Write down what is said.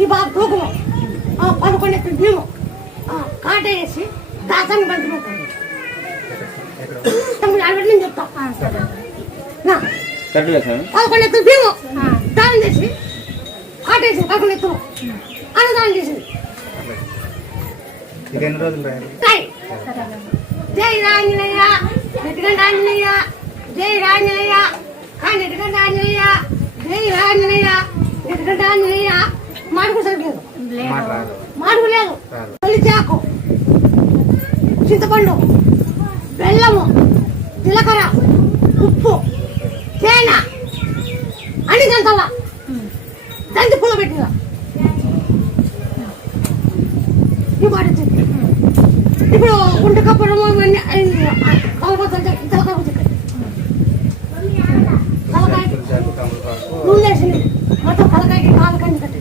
ఈ బాబు తూకము 11 ఎత్తులు భీము కాట వేసి దాసాన్ని పంచుకుంటాను నేను చెప్తా 11 ఎత్తులు భీము దానం చేసి కాట వేసి 11 ఎత్తులు అన్నదానం చేసింది. జై రాంజనేయ నెట్టిగంట ఆంజనేయ జై రాంజనేయ నెట్టిగంట ఆంజనేయ జై రాంజనేయ నెట్టిగంట ఆంజనేయ మాడుకు సరిలేదు మాడుకు లేదు తొలిచాకు చింతపండు బెల్లము జీలకర్ర ఉప్పు తేనె అన్ని దంతల దంతి పూల పెట్టిన ఈ మాట ఇప్పుడు గుంట కప్పడము ఇవన్నీ కలపతంటే తలకాయ నూనె మొత్తం తలకాయకి కాలు కట్టి